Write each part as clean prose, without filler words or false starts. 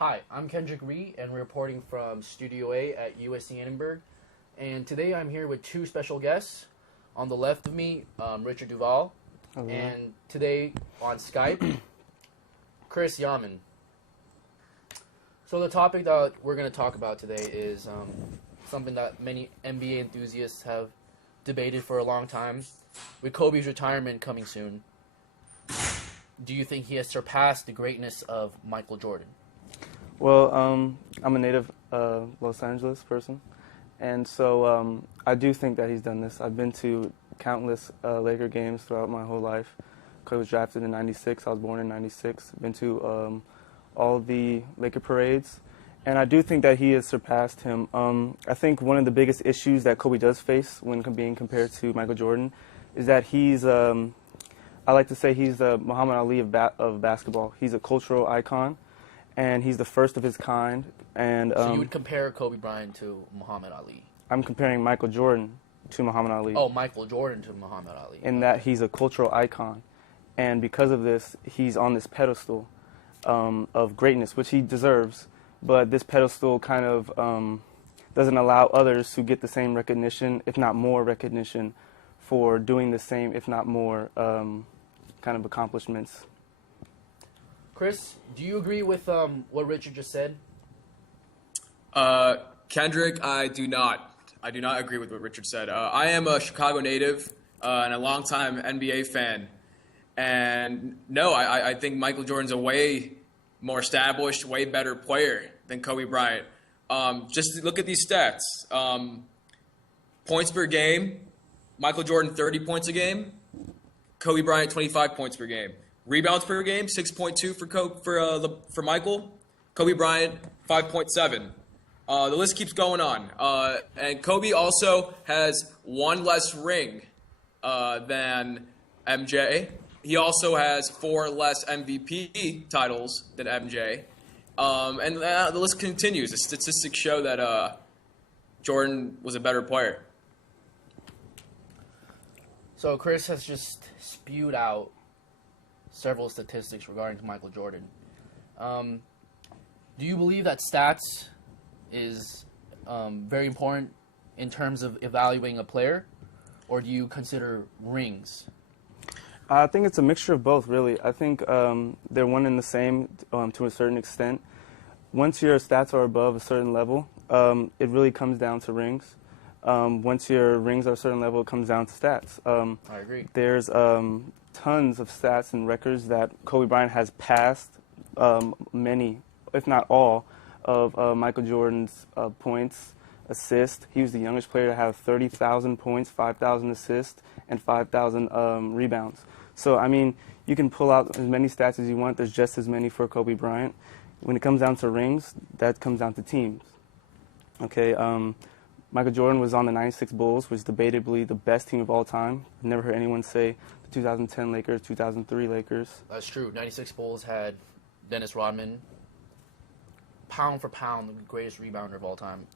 Hi, I'm Kendrick Ree, and we're reporting from Studio A at USC Annenberg. And today I'm here with two special guests. On the left of me, Richard Duval, Hello. and today on Skype, Chris Yaman. So the topic that we're going to talk about today is something that many NBA enthusiasts have debated for a long time. With Kobe's retirement coming soon, do you think he has surpassed the greatness of Michael Jordan? Well, I'm a native Los Angeles person, and so I do think that he's done this. I've been to countless Laker games throughout my whole life. Kobe was drafted in '96. I was born in '96. Been to all the Laker parades, and I do think that he has surpassed him. I think one of the biggest issues that Kobe does face when being compared to Michael Jordan is that he's, I like to say he's the Muhammad Ali of basketball. He's a cultural icon, and he's the first of his kind. And So you would compare Kobe Bryant to Muhammad Ali? I'm comparing Michael Jordan to Muhammad Ali. Oh, Michael Jordan to Muhammad Ali. In that he's a cultural icon. And because of this, he's on this pedestal of greatness, which he deserves. But this pedestal kind of doesn't allow others to get the same recognition, if not more recognition, for doing the same, if not more, kind of accomplishments. Chris, do you agree with what Richard just said? Kendrick, I do not. I do not agree with what Richard said. I am a Chicago native and a longtime NBA fan. And no, I think Michael Jordan's a way more established, way better player than Kobe Bryant. Just look at these stats. Points per game, Michael Jordan 30 points a game, Kobe Bryant 25 points per game. Rebounds per game, 6.2 for Michael, Kobe Bryant 5.7. The list keeps going on. And Kobe also has one less ring than MJ. He also has 4 less MVP titles than MJ. And the list continues. The statistics show that Jordan was a better player. So Chris has just spewed out several statistics regarding to Michael Jordan. Do you believe that stats is very important in terms of evaluating a player, or do you consider rings? I think it's a mixture of both, really. I think they're one and the same to a certain extent. Once your stats are above a certain level, it really comes down to rings. Once your rings are a certain level, it comes down to stats. I agree. There's tons of stats and records that Kobe Bryant has passed, many, if not all, of Michael Jordan's points, assists. He was the youngest player to have 30,000 points, 5,000 assists, and 5,000 rebounds. So, I mean, you can pull out as many stats as you want. There's just as many for Kobe Bryant. When it comes down to rings, that comes down to teams. Okay, Michael Jordan was on the '96 Bulls, which is debatably the best team of all time. I've never heard anyone say the 2010 Lakers, 2003 Lakers. That's true. 96 Bulls had Dennis Rodman, pound for pound, the greatest rebounder of all time.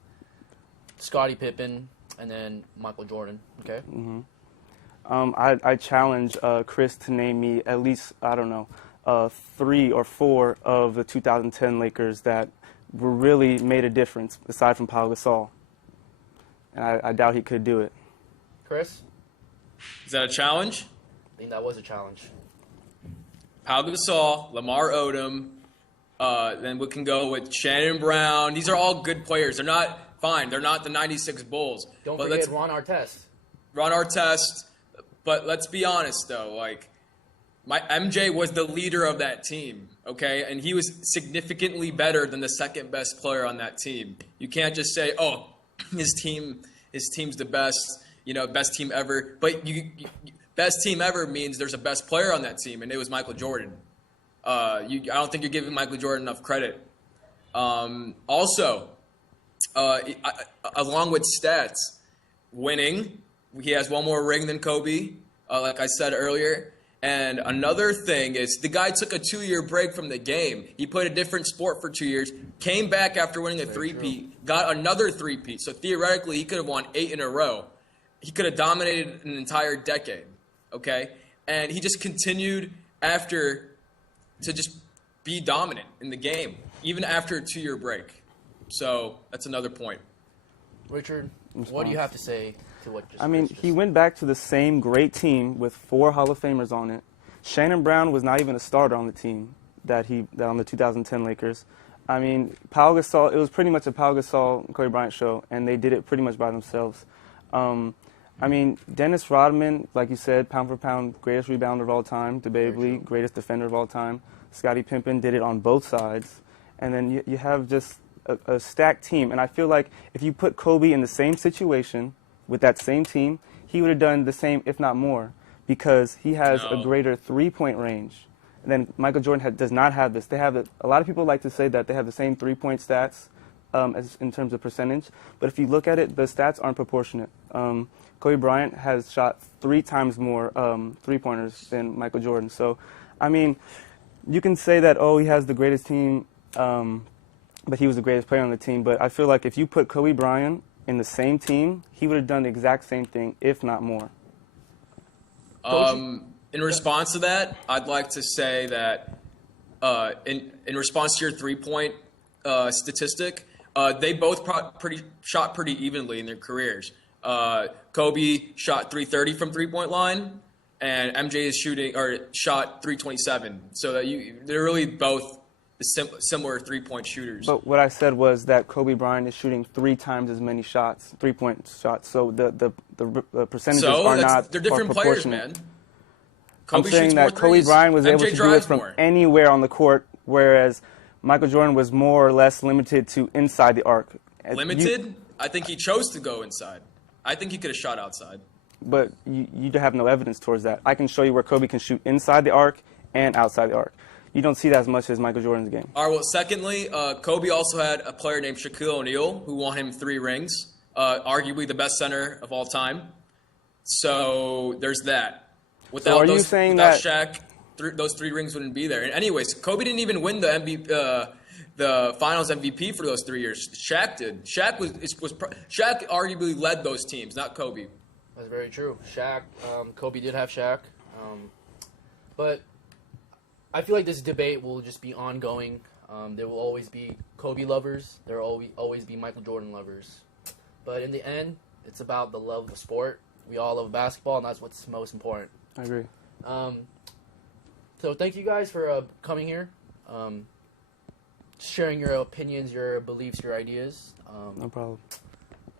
Scottie Pippen, and then Michael Jordan. Okay. Mm-hmm. I challenge Chris to name me at least, I don't know, 3 or 4 of the 2010 Lakers that really made a difference, aside from Pau Gasol. And I doubt he could do it. Chris? Is that a challenge? I think that was a challenge. Pau Gasol, Lamar Odom, then we can go with Shannon Brown. These are all good players. They're not fine. They're not the '96 Bulls. Don't forget Ron Artest. Ron Artest. But let's be honest, though. Like, my MJ was the leader of that team, okay? And he was significantly better than the second best player on that team. You can't just say, "Oh, his team's the best, best team ever." But best team ever means there's a best player on that team, and it was Michael Jordan. I don't think you're giving Michael Jordan enough credit. Also, along with stats, winning, he has one more ring than Kobe, like I said earlier. And another thing is the guy took a 2-year break from the game. He played a different sport for 2 years, came back after winning a three-peat, got another three-peat. So theoretically, he could have won 8 in a row. He could have dominated an entire decade, okay? And he just continued after to just be dominant in the game. even after a 2-year break. So that's another point. Richard, what do you have to say to what just I mean, Chris he just went back to the same great team with 4 Hall of Famers on it. Shannon Brown was not even a starter on the team that on the 2010 Lakers. I mean, Pau Gasol, it was pretty much a Pau Gasol Kobe Bryant show, and they did it pretty much by themselves. I mean, Dennis Rodman, like you said, pound for pound, greatest rebounder of all time, debatably, greatest defender of all time. Scottie Pippen did it on both sides. And then you have just a stacked team. And I feel like if you put Kobe in the same situation with that same team, he would have done the same, if not more, because he has a greater three-point range. And then Michael Jordan does not have this. They have a lot of people like to say that they have the same three-point stats as in terms of percentage. But if you look at it, the stats aren't proportionate. Kobe Bryant has shot 3 times more three-pointers than Michael Jordan. So, I mean, you can say that, oh, he has the greatest team, but he was the greatest player on the team. But I feel like if you put Kobe Bryant in the same team, he would have done the exact same thing, if not more. In response to that, I'd like to say that in response to your three-point statistic, they both shot pretty evenly in their careers. Kobe shot 330 from three-point line, and MJ shot 327. So that they're really both similar three-point shooters. But what I said was that Kobe Bryant is shooting 3 times as many shots, three-point shots. So the percentages are not they're different players, proportionate. man. I'm saying that Kobe Bryant was able to do it from anywhere on the court, whereas Michael Jordan was more or less limited to inside the arc. Limited? I think he chose to go inside. I think he could have shot outside. But you have no evidence towards that. I can show you where Kobe can shoot inside the arc and outside the arc. You don't see that as much as Michael Jordan's game. All right, well, secondly, Kobe also had a player named Shaquille O'Neal who won him 3 rings, arguably the best center of all time. So there's that. Without Shaq, those 3 rings wouldn't be there. And anyways, Kobe didn't even win the MVP, the Finals MVP for those 3 years. Shaq did. Shaq arguably led those teams, not Kobe. That's very true. Kobe did have Shaq, but I feel like this debate will just be ongoing. There will always be Kobe lovers. There will always be Michael Jordan lovers. But in the end, it's about the love of the sport. We all love basketball, and that's what's most important. I agree. So thank you guys for coming here, sharing your opinions, your beliefs, your ideas. No problem.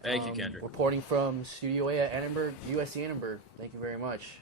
Thank you, Kendrick. Reporting from Studio A at Annenberg, USC Annenberg. Thank you very much.